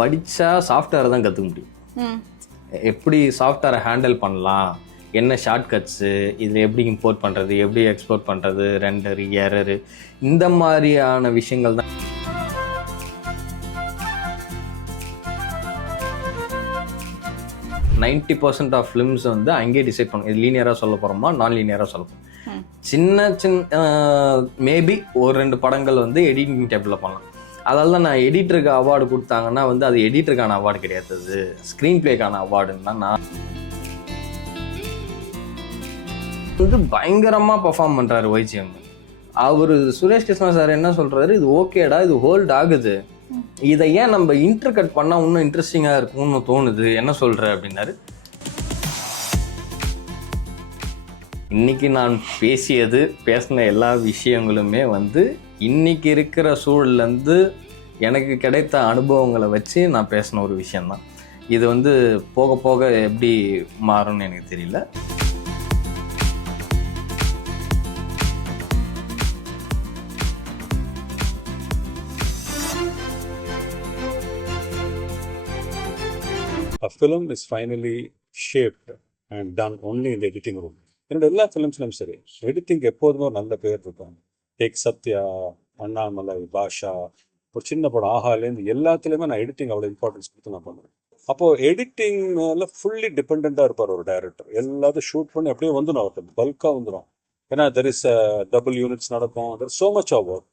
படித்தா சாஃப்ட்வேரை தான் கற்றுக்க முடியும். எப்படி சாஃப்ட்வேரை ஹேண்டில் பண்ணலாம், என்ன ஷார்ட்கட்ஸு, இதில் எப்படி இம்போர்ட் பண்ணுறது, எப்படி எக்ஸ்போர்ட் பண்ணுறது, ரெண்டரு எரரு, இந்த மாதிரியான விஷயங்கள் தான். நைன்டி % ஆஃப் ஃபிலிம்ஸ் வந்து அங்கேயே டிசைட் பண்ணும், இது லீனியராக சொல்ல போகிறோமா நான் லீனியராக சொல்ல போகிறோம். சின்ன மேபி ஒரு 2 படங்கள் வந்து எடிட்டிங் டேபிளில் பண்ணலாம். அதால் தான் நான் எடிட்டருக்கு அவார்டு கொடுத்தாங்கன்னா வந்து அது எடிட்டருக்கான அவார்டு கிடையாது, அது ஸ்க்ரீன் பிளேக்கான அவார்டுன்னு தான். நான் வந்து பயங்கரமாக பர்ஃபார்ம் பண்ணுறாரு YGM. அவர் சுரேஷ் கிருஷ்ணா சார் என்ன சொல்கிறாரு, இது ஓகேடா, இது ஹோல்ட் ஆகுது, இதை ஏன் நம்ம இன்டர்கட் பண்ணால் இன்னும் இன்ட்ரெஸ்டிங்காக இருக்கும்னு தோணுது, என்ன சொல்கிற அப்படின்னாரு. இன்னைக்கு நான் பேசின எல்லா விஷயங்களுமே வந்து இன்னைக்கு இருக்கிற சூழல்லேருந்து எனக்கு கிடைத்த அனுபவங்களை வச்சு நான் பேசின ஒரு விஷயந்தான். இது வந்து போக போக எப்படி மாறும்னு எனக்கு தெரியல. A film is finally shaped and done only in the editing room. என்னோட எல்லா ஃபிலிம்ஸ்லையும் சரி, எடிட்டிங் எப்போதுமே ஒரு நல்ல பேர் இருக்கும். டேக் சத்யா, அண்ணாமலை, பாஷா, ஒரு சின்ன படம் ஆஹாலேருந்து எல்லாத்துலேயுமே நான் எடிட்டிங் அவ்வளோ இம்பார்ட்டன்ஸ் கொடுத்து நான் பண்ணுவேன். அப்போது எடிட்டிங் மேலே ஃபுல்லி டிபெண்ட்டாக இருப்பார் ஒரு டைரக்டர். எல்லாத்தையும் ஷூட் பண்ணி அப்படியே வந்துடும், அவர்கிட்ட பல்காக வந்துடும். ஏன்னா தெர் இஸ் டபுள் யூனிட்ஸ் நடக்கும், there is so much of work.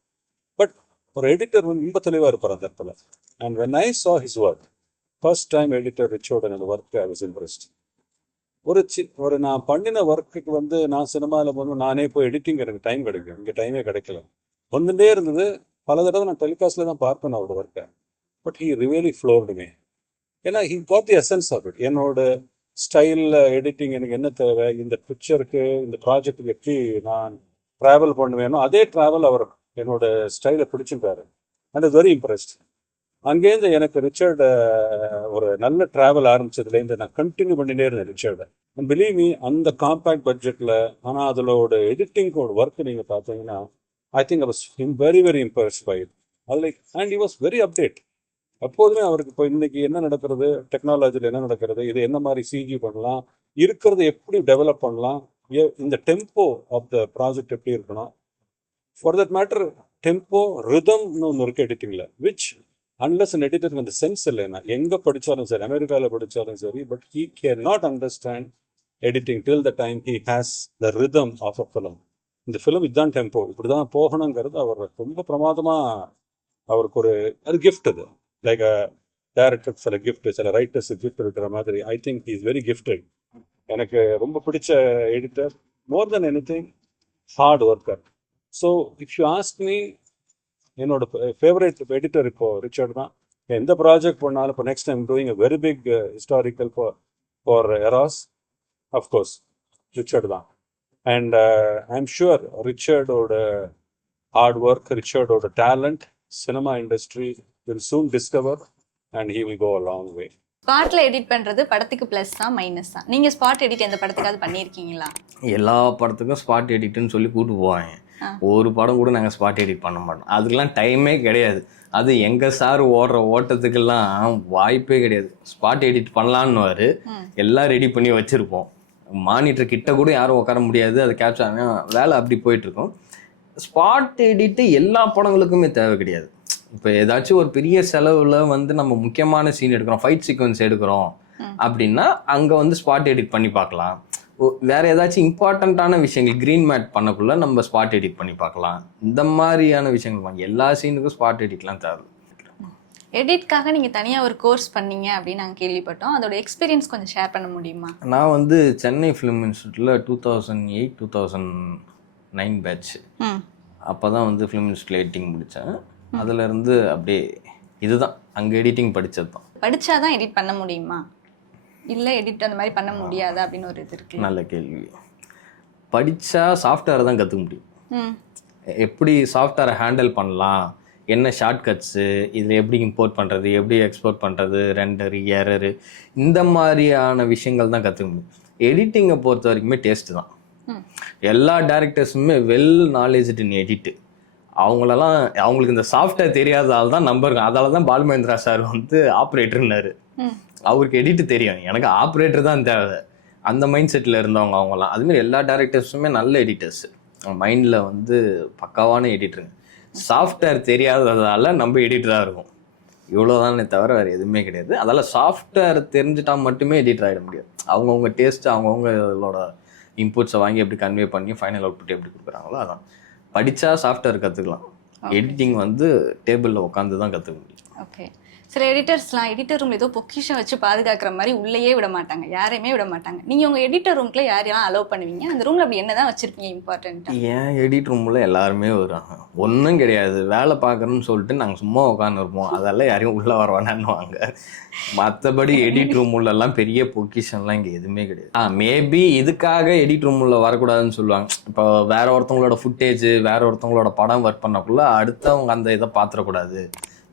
But ஒரு எடிட்டர் வந்து ரொம்ப தெளிவாக இருப்பார் அந்த இடத்துல. And when I saw his work, first time editor Richard என்னோட ஒர்க்கு ஐ வாஸ் இம்ப்ரெஸ்ட். ஒரு நான் பண்ணின ஒர்க்குக்கு வந்து நான் சினிமாவில் வந்து நானே போய் எடிட்டிங் எனக்கு டைம் கிடைக்கும், இங்கே டைமே கிடைக்கல, வந்துட்டே இருந்தது. பல தடவை நான் டெலிகாஸ்ட்டில் தான் பார்ப்பேன் அவரோட ஒர்க்கை. But he really floored me. ஏன்னா he got the essence of it. என்னோட ஸ்டைலில் எடிட்டிங் எனக்கு என்ன தேவை, இந்த பிக்சருக்கு இந்த ப்ராஜெக்டுக்கு எப்படி நான் ட்ராவல் பண்ணுவேனோ அதே ட்ராவல் அவர் என்னோட ஸ்டைலை பிடிச்சிருக்காரு. And is very impressed. அங்கேருந்து எனக்கு ரிச்சர்டு ஒரு நல்ல ட்ராவல் ஆரம்பிச்சதுலேருந்து நான் கண்டினியூ பண்ணிட்டே இருந்தேன் ரிச்சர்டை. அண்ட் பிலீவ் மீ, அந்த காம்பேக்ட் பட்ஜெட்டில், ஆனால் அதிலோட எடிட்டிங்கோட ஒர்க்கு நீங்கள் பார்த்தீங்கன்னா I think I was very very impressed by it. அது like and he was very update. எப்போதுமே அவருக்கு இப்போ இன்னைக்கு என்ன நடக்கிறது, டெக்னாலஜியில் என்ன நடக்கிறது, இது என்ன மாதிரி சிஜி பண்ணலாம், இருக்கிறத எப்படி டெவலப் பண்ணலாம், இந்த டெம்போ ஆஃப் த ப்ராஜெக்ட் எப்படி இருக்கணும், ஃபார் தட் மேட்டர் டெம்போ ரிதம்னு ஒன்று இருக்குது எடிட்டிங்கில். விச் அன்லஸ் அன் எடிட்டருக்கு அந்த சென்ஸ் இல்லைன்னா எங்கே படித்தாலும் சரி, அமெரிக்காவில் படித்தாலும் சரி, but he can not understand editing till the time he has the rhythm of a film. இந்த ஃபிலிம் இதுதான் டெம்போ, இப்படி தான் போகணுங்கிறது அவர் ரொம்ப பிரமாதமாக, அவருக்கு ஒரு அது கிஃப்ட். அது லைக் அ டேரக்டர் சில கிஃப்ட், சில ரைட்டர்ஸ் கிஃப்ட் இருக்கிற மாதிரி. I think he is very gifted. எனக்கு ரொம்ப பிடிச்ச editor, more than anything hard worker. So if you ask me, என்னோட ஃபேவரட் எடிட்டர் இப்போ ரிச்சர்ட் தான். எந்த ப்ராஜெக்ட் பண்ணாலும் இப்போ next time doing a very big historical for eras, of course Richard தான். அண்ட் ஐ எம் ஷுர் ரிச்சர்டோட ஹார்ட் ஒர்க், ரிச்சர்டோட talent cinema industry will soon discover and he will go a long way. ஸ்பாட்ல edit பண்றது படத்துக்கு plus தான் minus தான். நீங்க spot edit எந்த படத்துக்காவது பண்ணியிருக்கீங்களா? எல்லா படத்துக்கும் ஸ்பாட் எடிட்னு சொல்லி கூப்பிட்டு போவாங்க. ஒரு படம் கூட நாங்கள் ஸ்பாட் எடிட் பண்ண மாட்டோம், அதுக்கெல்லாம் டைமே கிடையாது. அது எங்கள் சார் ஓடுற ஓட்டத்துக்கெல்லாம் வாய்ப்பே கிடையாது. ஸ்பாட் எடிட் பண்ணலான்னு எல்லாம் ரெடி பண்ணி வச்சுருப்போம். மானிட்டர் கிட்ட கூட யாரும் உட்கார முடியாது, அது கேப்சர் வேலை அப்படி போயிட்டுருக்கோம். ஸ்பாட் எடிட்டு எல்லா படங்களுக்குமே தேவை கிடையாது. இப்போ ஏதாச்சும் ஒரு பெரிய செலவில் வந்து நம்ம முக்கியமான சீன் எடுக்கிறோம், ஃபைட் சீக்வன்ஸ் எடுக்கிறோம் அப்படின்னா அங்கே வந்து ஸ்பாட் எடிட் பண்ணி பார்க்கலாம். வேறு ஏதாச்சும் இம்பார்ட்டண்ட்டான விஷயங்கள் க்ரீன் மேட் பண்ணக்குள்ள நம்ம ஸ்பாட் எடிட் பண்ணி பார்க்கலாம். இந்த மாதிரியான விஷயங்கள் எல்லா சீனுக்கும் ஸ்பாட் எடிட்லாம் தேவை. எடிட்காக நீங்கள் தனியாக ஒரு கோர்ஸ் பண்ணீங்க அப்படின்னு நாங்கள் கேள்விப்பட்டோம். அதோட எக்ஸ்பீரியன்ஸ் கொஞ்சம் ஷேர் பண்ண முடியுமா? நான் வந்து சென்னை ஃபிலிம் இன்ஸ்டியூட்டில் 2008-2009 பேட்ச். அப்போ தான் வந்து ஃபிலிம் இன்ஸ்டியூட்டில் எடிட்டிங் முடித்தேன். அதிலேருந்து அப்படியே இதுதான் அங்கே எடிட்டிங் படித்தது தான். படித்தா தான் எடிட் பண்ண முடியுமா, இல்லை எடிட் அந்த மாதிரி பண்ண முடியாது அப்படின்னு ஒரு இது இருக்கு? நல்ல கேள்வி. படித்தா சாஃப்ட்வேரை தான் கற்றுக்க முடியும். எப்படி சாஃப்ட்வேரை ஹேண்டில் பண்ணலாம், என்ன ஷார்ட்கட்ஸு, இதில் எப்படி இம்போர்ட் பண்ணுறது, எப்படி எக்ஸ்போர்ட் பண்ணுறது, ரெண்டரு எரரு, இந்த மாதிரியான விஷயங்கள் தான் கற்றுக்க முடியும். எடிட்டிங்கை பொறுத்த வரைக்குமே டேஸ்ட்டு தான். எல்லா டேரக்டர்ஸுமே வெல் நாலேஜ்டு இன் எடிட்டு. அவங்களெல்லாம் அவங்களுக்கு இந்த சாஃப்ட்வேர் தெரியாததால தான் நம்பர், அதால தான் பாலுமகேந்திரா சார் வந்து ஆப்ரேட்டர்னாரு. அவருக்கு எடிட் தெரியும், எனக்கு ஆப்ரேட்டர் தான் தேவை. அந்த மைண்ட் செட்டில் இருந்தவங்க அவங்கலாம். அதுமாரி எல்லா டேரக்டர்ஸுமே நல்ல எடிட்டர்ஸ், மைண்டில் வந்து பக்காவான எடிட்டருங்க. சாஃப்ட்வேர் தெரியாததால நம்ம எடிட்டராக இருக்கும், இவ்வளோதானே தவிர வேறு எதுவுமே கிடையாது. அதால் சாஃப்ட்வேர் தெரிஞ்சுட்டா மட்டுமே எடிட்டர் ஆகிட முடியாது. அவங்கவுங்க டேஸ்ட்டு அவங்கவுங்களோட இன்புட்ஸை வாங்கி எப்படி கன்வே பண்ணி ஃபைனல் அவுட்புட் எப்படி கொடுக்குறாங்களோ அதான். படித்தா சாஃப்ட்வேர் கற்றுக்கலாம், எடிட்டிங் வந்து டேபிளில் உட்காந்து தான் கற்றுக்க முடியும். ஓகே. சில எடிட்டர்ஸ்லாம் எடிட்டர் ரூம்ல ஏதோ பொக்கிஷம் வச்சு பாதுகாக்கிற மாதிரி உள்ளேயே விட மாட்டாங்க, யாரையுமே விட மாட்டாங்க. நீங்க உங்க எடிட்டர் ரூம்ல யாரெல்லாம் அலோவ் பண்ணுவீங்க? அந்த ரூம்ல அப்படி என்னதான் வச்சிருப்பீங்க இம்பார்ட்டன்ட்டா? ஏன் எடிட் ரூமில் எல்லாருமே வருவாங்க, ஒன்றும் கிடையாது, வேலை பார்க்குறோன்னு சொல்லிட்டு நாங்கள் சும்மா உட்காந்துருப்போம், அதெல்லாம் யாரையும் உள்ளே வர வேணான்னுவாங்க. மற்றபடி எடிட் ரூம்லலாம் பெரிய பொக்கிஷன்லாம் இங்கே எதுவுமே கிடையாது. மேபி இதுக்காக எடிட் ரூமில் வரக்கூடாதுன்னு சொல்லுவாங்க. இப்போ வேற ஒருத்தவங்களோட ஃபுட்டேஜ், வேற ஒருத்தவங்களோட படம் ஒர்க் பண்ணக்குள்ள அடுத்தவங்க அந்த இதை பார்த்துடக்கூடாது,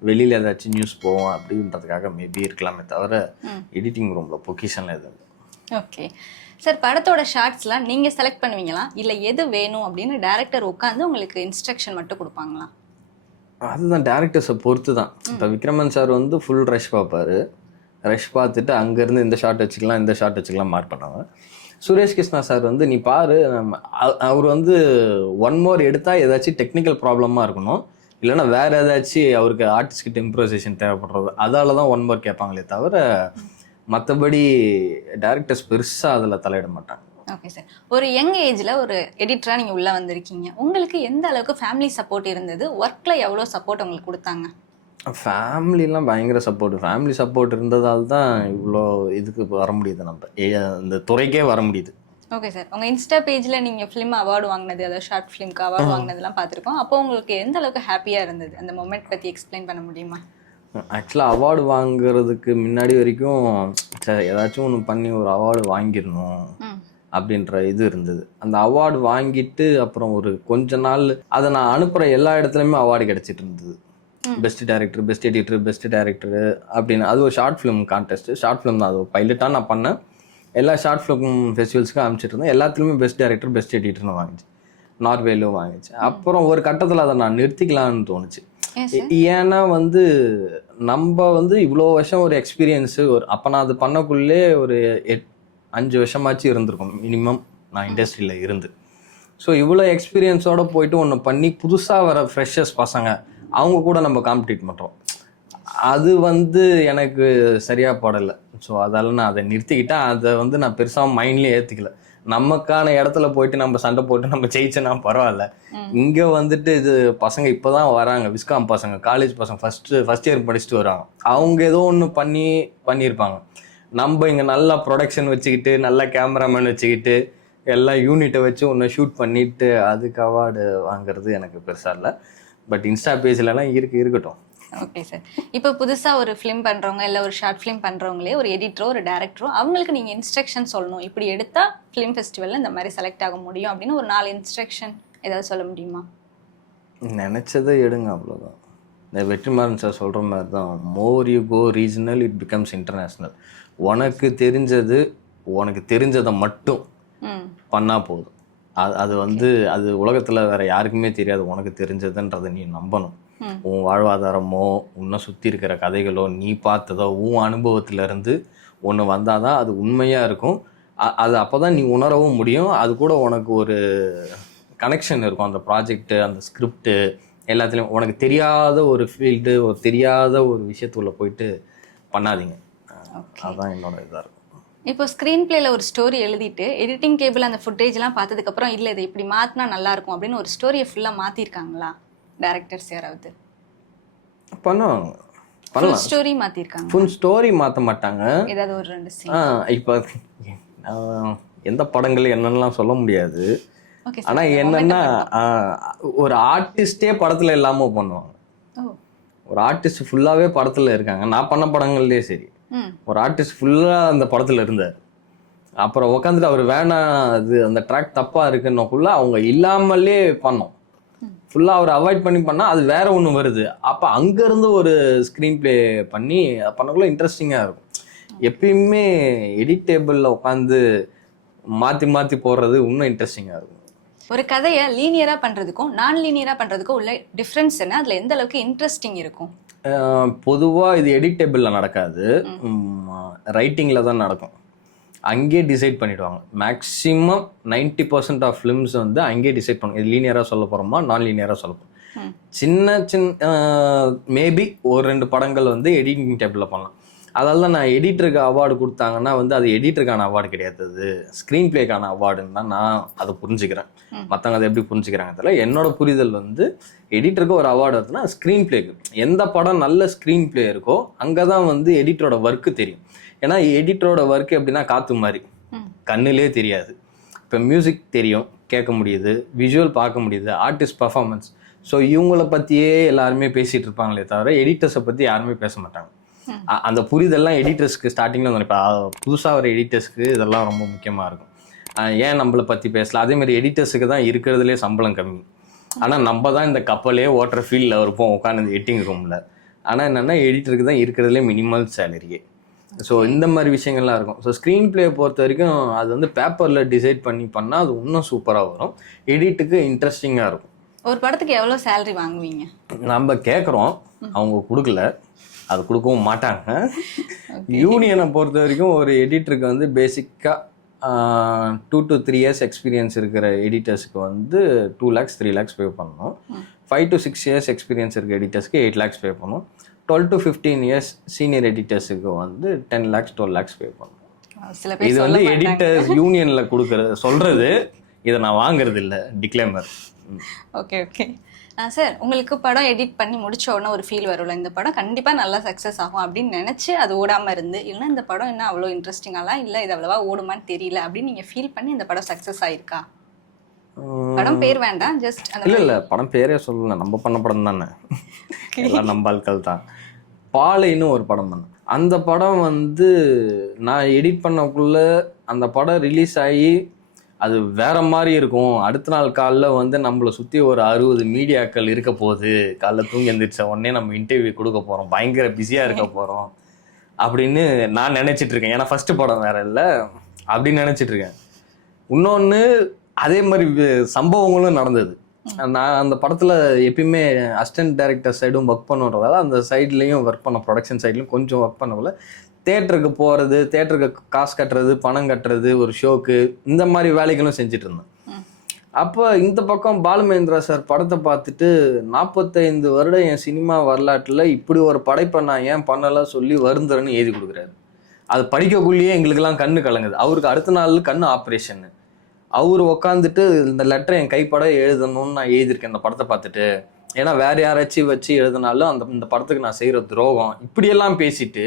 வெளியில் ஏதாச்சும் நியூஸ் போவோம் அப்படின்றதுக்காக மேபி இருக்கலாமே தவிர எடிட்டிங் ரூமில் பொக்கிஷன்ல எதுவும். ஓகே சார், படத்தோட ஷார்ட்ஸ்லாம் நீங்கள் செலக்ட் பண்ணுவீங்களா, இல்லை எது வேணும் அப்படின்னு டேரக்டர் உட்காந்து உங்களுக்கு இன்ஸ்ட்ரக்ஷன் மட்டும் கொடுப்பாங்களா? அதுதான் டேரக்டர்ஸை பொறுத்து தான். இப்போ விக்ரமன் சார் வந்து ஃபுல் ரஷ் பார்ப்பாரு, ரஷ் பார்த்துட்டு அங்கேருந்து இந்த ஷார்ட் வச்சுக்கலாம் இந்த ஷார்ட் வச்சுக்கலாம் மார்க் பண்ணுவாங்க. சுரேஷ் கிருஷ்ணா சார் வந்து நீ பாரு, அவர் வந்து ஒன் மோர் எடுத்தால் ஏதாச்சும் டெக்னிக்கல் ப்ராப்ளமாக இருக்கணும், இல்லைன்னா வேறு ஏதாச்சும் அவருக்கு ஆர்டிஸ்ட்கிட்ட இம்ப்ரோவைசேஷன் தேவைப்படுறது, அதால தான் ஒன் மோர் கேட்பாங்களே தவிர மற்றபடி டேரக்டர்ஸ் பெருசாக அதில் தலையிட மாட்டாங்க. ஓகே சார், ஒரு யங் ஏஜில் ஒரு எடிட்டராக நீங்கள் உள்ளே வந்திருக்கீங்க, உங்களுக்கு எந்த அளவுக்கு ஃபேமிலி சப்போர்ட் இருந்தது, ஒர்க்கில் எவ்வளோ சப்போர்ட் உங்களுக்கு கொடுத்தாங்க? ஃபேமிலிலாம் பயங்கர சப்போர்ட். ஃபேமிலி சப்போர்ட் இருந்ததால் தான் இவ்வளோ இதுக்கு வர முடியுது, நம்ம இந்த துறைக்கே வர முடியுது. ஓகே சார், உங்கள் இன்ஸ்டா பேஜில் நீங்கள் ஃபிலிம் அவார்டு வாங்கினது, அதாவது ஷார்ட் ஃபிலிம்க்கு அவார்டு வாங்கினதுலாம் பார்த்துருக்கோம். அப்போ உங்களுக்கு எந்த அளவுக்கு ஹாப்பியாக இருந்தது, அந்த மொமெண்ட் பற்றி எக்ஸ்பிளைன் பண்ண முடியுமா? ஆக்சுவலாக அவார்டு வாங்குறதுக்கு முன்னாடி வரைக்கும் ஏதாச்சும் ஒன்று பண்ணி ஒரு அவார்டு வாங்கிடணும் அப்படின்ற இது இருந்தது. அந்த அவார்டு வாங்கிட்டு அப்புறம் ஒரு கொஞ்ச நாள் அதை நான் அனுப்புகிற எல்லா இடத்துலையுமே அவார்டு கிடச்சிட்டு இருந்தது. Best director, best editor, best director அப்படின்னு. அது ஒரு short film contest, short film தான், அது பைலட்டாக நான் பண்ணேன். எல்லா ஷார்ட் ஃபிலிம் ஃபெஸ்டிவல்ஸ்க்கும் அனுப்பிச்சிட்டு இருந்தேன், எல்லாத்துலேயுமே பெஸ்ட் டைரக்டர் பெஸ்ட் எடிட்டர்னு வாங்கிச்சு, நார்வேலும் வாங்கிச்சு. அப்புறம் ஒரு கட்டத்தில் அதை நான் நிறுத்திக்கலான்னு தோணுச்சு. ஏன்னா வந்து நம்ம வந்து இவ்வளோ வருஷம் ஒரு எக்ஸ்பீரியன்ஸு, ஒரு அப்போ நான் அது பண்ணக்குள்ளே ஒரு 5 வருஷமாச்சு இருந்திருக்கும் மினிமம் நான் இண்டஸ்ட்ரியில் இருந்து. ஸோ இவ்வளோ எக்ஸ்பீரியன்ஸோடு போயிட்டு ஒன்று பண்ணி புதுசாக வர ஃப்ரெஷர்ஸ் பசங்க அவங்க கூட நம்ம காம்படிட் பண்ணுறோம், அது வந்து எனக்கு சரியாக படலை. ஸோ அதால் நான் அதை நிறுத்திக்கிட்டேன். அதை வந்து நான் பெருசாக மைண்ட்லேயே ஏற்றிக்கல. நமக்கான இடத்துல போயிட்டு நம்ம சண்டை போட்டு நம்ம ஜெயிச்சோன்னா பரவாயில்ல. இங்கே வந்துட்டு இது பசங்க இப்போ தான் வராங்க, விஸ்காம் பசங்க, காலேஜ் பசங்க ஃபஸ்ட் இயர் படிச்சுட்டு வராங்க, அவங்க ஏதோ ஒன்று பண்ணியிருப்பாங்க. நம்ம இங்கே நல்லா ப்ரொடக்ஷன் வச்சுக்கிட்டு நல்லா கேமராமேன் வச்சுக்கிட்டு எல்லா யூனிட்டை வச்சு ஒன்று ஷூட் பண்ணிவிட்டு அதுக்கு அவார்டு வாங்குறது எனக்கு பெருசாக இல்லை. பட் இன்ஸ்டா பேஜ்லலாம் இருக்கட்டும். ஓகே சார், இப்போ புதுசாக ஒரு ஃபிலிம் பண்ணுறவங்க இல்லை ஒரு ஷார்ட் ஃபிலிம் பண்ணுறவங்களே ஒரு எடிட்டரோ ஒரு டேரக்டரோ அவங்களுக்கு நீங்கள் இன்ஸ்ட்ரக்ஷன் சொல்லணும், இப்படி எடுத்தால் ஃபிலிம் ஃபெஸ்டிவலில் இந்த மாதிரி செலக்ட் ஆக முடியும் அப்படின்னு ஒரு 4 இன்ஸ்ட்ரக்ஷன் ஏதாவது சொல்ல முடியுமா? நினச்சதை எடுங்க, அவ்வளோதான். இந்த வெற்றிமாறன் சார் சொல்கிற மாதிரி தான், more you go regional it becomes international. உனக்கு தெரிஞ்சதை மட்டும் பண்ணால் போதும். அது வந்து அது உலகத்தில் வேறு யாருக்குமே தெரியாது. உனக்கு தெரிஞ்சதுன்றதை நீ நம்பணும். உன் வாழ்வாதாரமோ உன்னை சுற்றி இருக்கிற கதைகளோ நீ பார்த்ததோ உன் அனுபவத்திலேருந்து ஒன்று வந்தால் தான் அது உண்மையாக இருக்கும். அது அப்போ தான் நீ உணரவும் முடியும். அது கூட உனக்கு ஒரு கனெக்ஷன் இருக்கும். அந்த ப்ராஜெக்டு, அந்த ஸ்கிரிப்டு எல்லாத்துலேயும் உனக்கு தெரியாத ஒரு ஃபீல்டு, ஒரு தெரியாத ஒரு விஷயத்துக்குள்ளே போயிட்டு பண்ணாதீங்க. அதுதான் என்னோட இதாக இருக்கும். இப்போ ஸ்க்ரீன் பிளேல ஒரு ஸ்டோரி எழுதிட்டு எடிட்டிங் டேபிள் அந்த ஃபுட்டேஜ்லாம் பார்த்ததுக்கப்புறம் இல்லை இதை இப்படி மாற்றினா நல்லாயிருக்கும் அப்படின்னு ஒரு ஸ்டோரியை ஃபுல்லாக மாற்றிருக்காங்களா டேரக்டர்ஸ் யாராவது? பண்ணுவாங்க, பண்ணலாம். ஸ்டோரி மாற்றிருக்காங்க, ஃபுல் ஸ்டோரி மாற்ற மாட்டாங்க, ஏதாவது ஒரு 2 சீன். இப்போ எந்த படங்கள் என்னென்னலாம் சொல்ல முடியாது. ஆனால் என்னென்னா ஒரு ஆர்டிஸ்டே படத்தில் இல்லாமல் பண்ணுவாங்க. ஒரு ஆர்டிஸ்ட் ஃபுல்லாகவே படத்தில் இருக்காங்க. நான் பண்ண படங்கள்லேயே சரி, ஒரு ஆர்டிஸ்ட் ஃபுல்லாக அந்த படத்தில் இருந்தார். அப்புறம் உட்காந்துட்டு அவர் வேணாம், அது அந்த ட்ராக் தப்பாக இருக்குன்னக்குள்ள அவங்க இல்லாமலே பண்ணோம். ஃபுல்லாக அவர் அவாய்ட் பண்ணால் அது வேற ஒன்று வருது. அப்போ அங்கேருந்து ஒரு ஸ்க்ரீன் ப்ளே பண்ணக்குள்ள இன்ட்ரெஸ்டிங்காக இருக்கும். எப்பயுமே எடிட் டேபிளில் உட்காந்து மாற்றி போடுறது இன்னும் இன்ட்ரெஸ்டிங்காக இருக்கும். ஒரு கதையை லீனியரா பண்றதுக்கும் நான் லீனியரா பண்றதுக்கும் உள்ள டிஃபரன்ஸ் என்ன, அதுல எந்த அளவுக்கு இன்ட்ரெஸ்டிங் இருக்கும்? பொதுவாக இது எடிட்டபிளில் நடக்காது, ரைட்டிங்கில் தான் நடக்கும். அங்கேயே டிசைட் பண்ணிவிடுவாங்க. மேக்ஸிமம் 90% ஆஃப் ஃபிலிம்ஸ் வந்து அங்கேயே டிசைட் பண்ணுவோம். இது லீனியராக சொல்ல போகிறோமா நான் லீனியராக சொல்ல போகிறோம். சின்ன மேபி ஒரு 2 படங்கள் வந்து எடிட்டிங் டேபிளில் பண்ணலாம். அதால தான் நான் எடிட்டருக்கு அவார்டு கொடுத்தாங்கன்னா வந்து அது எடிட்டருக்கான அவார்டு கிடையாது, அது ஸ்க்ரீன் பிளேக்கான அவார்டுன்னு தான் நான் அதை புரிஞ்சுக்கிறேன். மற்றவங்க அதை எப்படி புரிஞ்சுக்கிறாங்க தெரியல. என்னோட புரிதல் வந்து எடிட்டருக்கு ஒரு அவார்டு வருதுன்னா ஸ்க்ரீன் பிளேக்கு. எந்த படம் நல்ல ஸ்க்ரீன் பிளே இருக்கோ அங்கே தான் வந்து எடிட்டரோட ஒர்க்கு தெரியும். ஏன்னா எடிட்டரோட ஒர்க்கு எப்படின்னா காற்று மாதிரி கண்ணுலே தெரியாது. இப்போ மியூசிக் தெரியும், கேட்க முடியுது, விஷுவல் பார்க்க முடியுது, ஆர்டிஸ்ட் பர்ஃபார்மன்ஸ். ஸோ இவங்கள பற்றியே எல்லாருமே பேசிகிட்டு இருப்பாங்களே தவிர எடிட்டர்ஸை பற்றி யாருமே பேச மாட்டாங்க. அந்த புரிதெல்லாம் எடிட்டர்ஸ்க்கு ஸ்டார்டிங்கில் வந்து இப்போ புதுசாக வர எடிட்டர்ஸ்க்கு இதெல்லாம் ரொம்ப முக்கியமாக இருக்கும். ஏன் நம்மளை பற்றி பேசலாம், அதேமாதிரி எடிட்டர்ஸுக்கு தான் இருக்கிறதுலே சம்பளம் கம்மி. ஆனால் நம்ம தான் இந்த கப்பலே ஓட்டுற ஃபீல்டில் இருப்போம் உட்காந்து இந்த எடிட்டிங் ரூமில். ஆனால் என்னென்னா எடிட்டருக்கு தான் இருக்கிறதுலே மினிமல் சேலரியே. ஸோ இந்த மாதிரி விஷயங்கள்லாம் இருக்கும். ஸோ ஸ்க்ரீன் பிளே பொறுத்த வரைக்கும் அது வந்து பேப்பரில் டிசைட் பண்ணால் அது இன்னும் சூப்பராக வரும், எடிட்டுக்கு இன்ட்ரெஸ்டிங்காக இருக்கும். ஒரு படத்துக்கு எவ்வளோ சேலரி வாங்குவீங்க? நம்ம கேட்குறோம், அவங்க கொடுக்கல, அது கொடுக்கவும் மாட்டாங்க. யூனியனை பொறுத்த வரைக்கும் ஒரு எடிட்டருக்கு வந்து பேசிக்காக 2 to 3 years எக்ஸ்பீரியன்ஸ் இருக்கிற எடிட்டர்ஸ்க்கு வந்து 2 lakhs 3 lakhs பே பண்ணணும். 5 to 6 years எக்ஸ்பீரியன்ஸ் இருக்கிற எடிட்டர்ஸ்க்கு 8 lakhs பே பண்ணணும். 12 to 15 years சீனியர் எடிட்டர்ஸுக்கு வந்து 10 lakhs 12 lakhs பே பண்ணணும். இது வந்து எடிட்டர்ஸ் யூனியனில் சொல்கிறது, இதை நான் வாங்குறது இல்லை, டிக்ளைமர். ஓகே ஓகே சார், உங்களுக்கு படம் எடிட் பண்ணி முடிச்ச உடனே ஒரு ஃபீல் வரும்ல, இந்த படம் கண்டிப்பாக நல்லா சக்ஸஸ் ஆகும் அப்படின்னு நினச்சி அது ஓடாமல் இருந்து, இல்லைன்னா இந்த படம் என்ன அவ்வளோ இன்ட்ரெஸ்டிங்காலாம் இல்லை, இது அவ்வளோவா ஓடுமான்னு தெரியல அப்படின்னு நீங்கள் ஃபீல் பண்ணி இந்த படம் சக்ஸஸ் ஆயிருக்கா? படம் பேர் வேண்டாம், ஜஸ்ட் இல்லை படம் பேரே சொல்லல, நம்ம பண்ண படம் தானே, எல்லாம் நம்ம ஆட்கள் தான். பாலைன்னு ஒரு படம் பண்ணேன். அந்த படம் வந்து நான் எடிட் பண்ணக்குள்ள அந்த படம் ரிலீஸ் ஆகி அது வேற மாதிரி இருக்கும். அடுத்த நாள் காலைல வந்து நம்மளை சுற்றி ஒரு 60 மீடியாக்கள் இருக்க போகுது, காலைல தூங்கி எழுந்திரிச்ச உடனே நம்ம இன்டர்வியூ கொடுக்க போகிறோம், பயங்கர பிஸியாக இருக்க போகிறோம் அப்படின்னு நான் நினச்சிட்டு இருக்கேன். ஏன்னா ஃபர்ஸ்ட் படம் வேற இல்லை அப்படின்னு நினச்சிட்டு இருக்கேன். இன்னொன்று அதே மாதிரி சம்பவங்களும் நடந்தது. நான் அந்த படத்தில் எப்பயுமே அசிஸ்டன்ட் டைரக்டர் சைடும் ஒர்க் பண்ணுறதால அந்த சைட்லேயும் ஒர்க் பண்ண, ப்ரொடக்ஷன் சைட்லையும் கொஞ்சம் ஒர்க் பண்ணக்குள்ள தேட்டருக்கு போகிறது, தேட்டருக்கு காசு கட்டுறது, பணம் கட்டுறது, ஒரு ஷோக்கு, இந்த மாதிரி வேலைகளும் செஞ்சுட்டு இருந்தேன். அப்போ இந்த பக்கம் பாலுமகேந்திரா சார் படத்தை பார்த்துட்டு 45 வருடம் என் சினிமா வரலாற்றில் இப்படி ஒரு படைப்பை நான் ஏன் பண்ணலாம் சொல்லி வருந்துறேன்னு எழுதி கொடுக்குறாரு. அது படிக்கக்குள்ளேயே எங்களுக்கெல்லாம் கண்ணு கலங்குது. அவருக்கு அடுத்த நாள் கண்ணு ஆப்ரேஷன். அவர் உக்காந்துட்டு இந்த லெட்டரை என் கைப்பட எழுதணும்னு நான் எழுதியிருக்கேன் இந்த படத்தை பார்த்துட்டு. ஏன்னா வேற யாராச்சும் வச்சு எழுதினாலும் இந்த படத்துக்கு நான் செய்கிற துரோகம், இப்படியெல்லாம் பேசிட்டு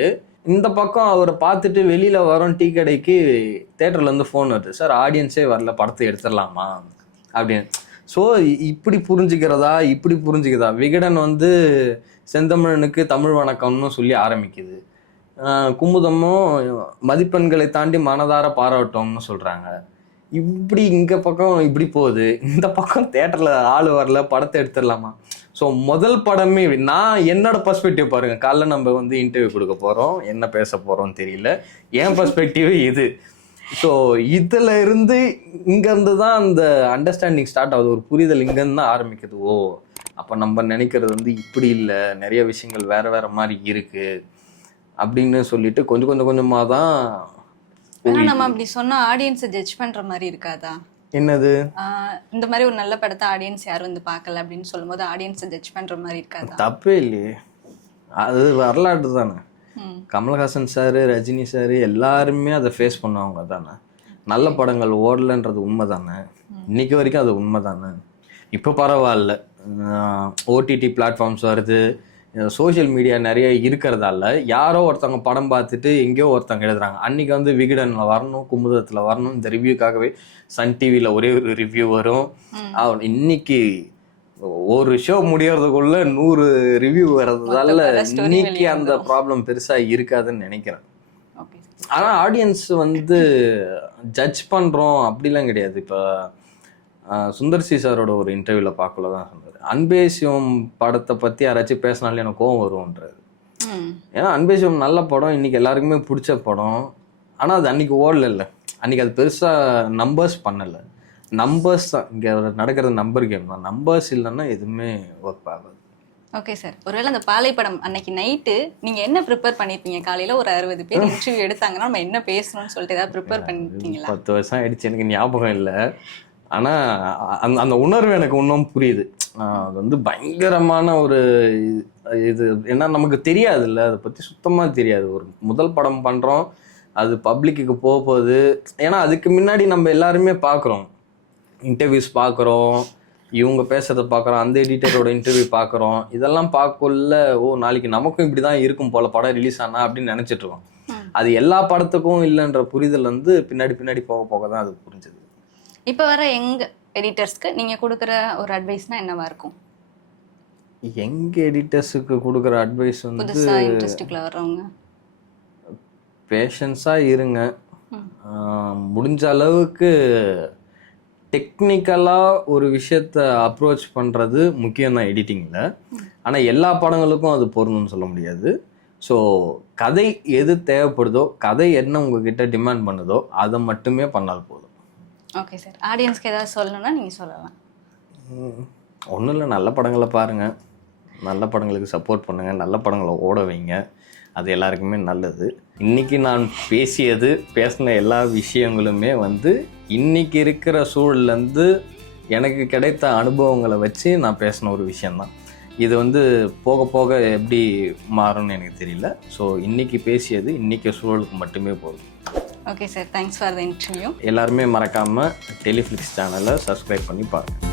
இந்த பக்கம் அவரை பார்த்துட்டு வெளியில் வரோம் டீ கடைக்கு, தேட்டர்லேருந்து ஃபோன் வருது, சார் ஆடியன்ஸே வரல, படத்தை எடுத்துடலாமா அப்படின்னு. ஸோ இப்படி புரிஞ்சுக்கிறதா விகடன் வந்து செந்தமிழனுக்கு தமிழ் வணக்கம்னு சொல்லி ஆரம்பிக்குது. குமுதமும் மதிப்பெண்களை தாண்டி மனதார பாராட்டோம்னு சொல்கிறாங்க. இப்படி இங்கே பக்கம் இப்படி போகுது, இந்த பக்கம் தேட்டரில் ஆள் வரல, படத்தை எடுத்துடலாமா. ஸோ முதல் படமே நான் என்னோட பர்ஸ்பெக்டிவ் பாருங்கள், காலைல நம்ம வந்து இன்டர்வியூ கொடுக்க போகிறோம், என்ன பேச போகிறோம்னு தெரியல, என் பர்ஸ்பெக்டிவ் இது. ஸோ இதில் இருந்து இங்கேருந்து தான் அந்த அண்டர்ஸ்டாண்டிங் ஸ்டார்ட் ஆகுது, ஒரு புரிதல் இங்கேருந்து தான் ஆரம்பிக்குது. ஓ அப்போ நம்ம நினைக்கிறது வந்து இப்படி இல்லை, நிறைய விஷயங்கள் வேறு மாதிரி இருக்குது அப்படின்னு சொல்லிட்டு கொஞ்சமாக தான். நம்ம அப்படி சொன்னா ஆடியன்ஸை ஜட்ஜ் பண்ற மாதிரி இருக்காதா? என்னது இந்த மாதிரி ஒரு நல்ல படத்தை ஆடியன்ஸ் யாரும் வந்து பார்க்கல அப்படின்னு சொல்லும்போது ஆடியன்ஸை ஜட்ஜ் பண்ற மாதிரி இருக்காதா? தப்பே இல்லையே, அது வரலாற்று தானே. கமல்ஹாசன் சார், ரஜினி சார் எல்லாருமே அதை ஃபேஸ் பண்ணுவாங்க தானே. நல்ல படங்கள் ஓடலன்றது உண்மை தானே, இன்னைக்கு வரைக்கும் அது உண்மை தானே. இப்போ பரவாயில்ல, ஓடிடி பிளாட்ஃபார்ம்ஸ் வருது, சோஷியல் மீடியா நிறைய இருக்கிறதால யாரோ ஒருத்தவங்க படம் பார்த்துட்டு எங்கேயோ ஒருத்தவங்க எழுதுறாங்க. அன்றைக்கி வந்து விகடனில் வரணும், குமுதத்தில் வரணும், இந்த ரிவ்யூக்காகவே சன் டிவியில் ஒரே ஒரு ரிவ்யூ வரும். இன்னைக்கு ஒரு ஷோ முடியறதுக்குள்ள 100 ரிவ்யூ வர்றதால இன்னைக்கு அந்த ப்ராப்ளம் பெருசாக இருக்காதுன்னு நினைக்கிறேன். ஆனால் ஆடியன்ஸ் வந்து ஜட்ஜ் பண்ணுறோம் அப்படிலாம் கிடையாது. இப்போ சுந்தர்சி சாரோட ஒரு இன்டர்வியூவில் பார்க்கல தான் சொன்னார், அன்பே சிவம் படத்தை பற்றி யாராச்சும் பேசினாலே எனக்கு கோவம் வரும்ன்றாரு. ஏன்னா அன்பே சிவம் நல்ல படம், இன்னைக்கு எல்லாருக்குமே பிடிச்ச படம். ஆனால் அது அன்னைக்கு ஓடல, அன்னைக்கு அது பெருசாக நம்பர்ஸ் பண்ணலை. நம்பர்ஸ் தான் இங்கே நடக்கிறது, நம்பர் கேம் தான். நம்பர்ஸ் இல்லைன்னா எதுவுமே ஒர்க் ஆகாது. ஓகே சார், ஒருவேளை அந்த பாலை படம் அன்னைக்கு நைட்டு நீங்க என்ன ப்ரிப்பேர் பண்ணிருப்பீங்க? காலையில ஒரு 60 பேர் இன்டர்வியூ எடுத்தாங்கன்னா நம்ம என்ன பேசணும்னு சொல்லிட்டு ஏதாவது ப்ரிப்பேர் பண்ணிருக்கீங்களா? 10 வருஷம் ஆயிடுச்சு, எனக்கு ஞாபகம் இல்லை. ஆனால் அந்த உணர்வு எனக்கு இன்னும் புரியுது. அது வந்து பயங்கரமான ஒரு இது. ஏன்னா நமக்கு தெரியாதுல்ல, அதை பற்றி சுத்தமாக தெரியாது. ஒரு முதல் படம் பண்ணுறோம், அது பப்ளிக்கு போக போகுது. ஏன்னா அதுக்கு முன்னாடி நம்ம எல்லாருமே பார்க்குறோம், இன்டர்வியூஸ் பார்க்குறோம், இவங்க பேசுறதை பார்க்குறோம், அந்த எடிட்டரோட இன்டர்வியூ பார்க்குறோம். இதெல்லாம் பார்க்கல, ஓ நாளைக்கு நமக்கும் இப்படி தான் இருக்கும் போல படம் ரிலீஸ் ஆனா அப்படின்னு நினச்சிட்டு இருக்கோம். அது எல்லா படத்துக்கும் இல்லைன்ற புரிதல் வந்து பின்னாடி போக போக தான் அது புரிஞ்சது. இப்போ வர எங்க எடிட்டர்ஸ்க்கு நீங்க கொடுக்குற ஒரு அட்வைஸ்னா என்னவா இருக்கும்? எங்க எடிட்டர்ஸுக்கு கொடுக்குற அட்வைஸ் வந்து புதுசா இன்ட்ரெஸ்ட்டுக்குள்ள வர்றவங்க பேஷன்ஸாக இருங்க. முடிஞ்ச அளவுக்கு டெக்னிக்கலாக ஒரு விஷயத்த அப்ரோச் பண்ணுறது முக்கியம்தான் எடிட்டிங்கில். ஆனால் எல்லா படங்களுக்கும் அது பொருந்தும்னு சொல்ல முடியாது. ஸோ கதை எது தேவைப்படுதோ, கதை என்ன உங்ககிட்ட டிமாண்ட் பண்ணுதோ அதை மட்டுமே பண்ணால் போதும். ஓகே சார், ஆடியன்ஸ்க்கு ஏதாவது சொல்லணும்னா நீங்கள் சொல்லலாம். ஒன்றும் இல்லை, நல்ல படங்களை பாருங்கள், நல்ல படங்களுக்கு சப்போர்ட் பண்ணுங்கள், நல்ல படங்களை ஓட வைங்க. அது எல்லாருக்குமே நல்லது. இன்றைக்கி நான் பேசின எல்லா விஷயங்களுமே வந்து இன்றைக்கி இருக்கிற சூழல்லேருந்து எனக்கு கிடைத்த அனுபவங்களை வச்சு நான் பேசின ஒரு விஷயந்தான். இது வந்து போக போக எப்படி மாறும்னு எனக்கு தெரியல. ஸோ இன்றைக்கி பேசியது இன்றைக்கி சூழலுக்கு மட்டுமே போதும். Okay sir, thanks for the interview. எல்லாருமே மறக்காமல் டெலிஃப்ளிக்ஸ் சேனலை சப்ஸ்கிரைப் பண்ணி பாருங்கள்.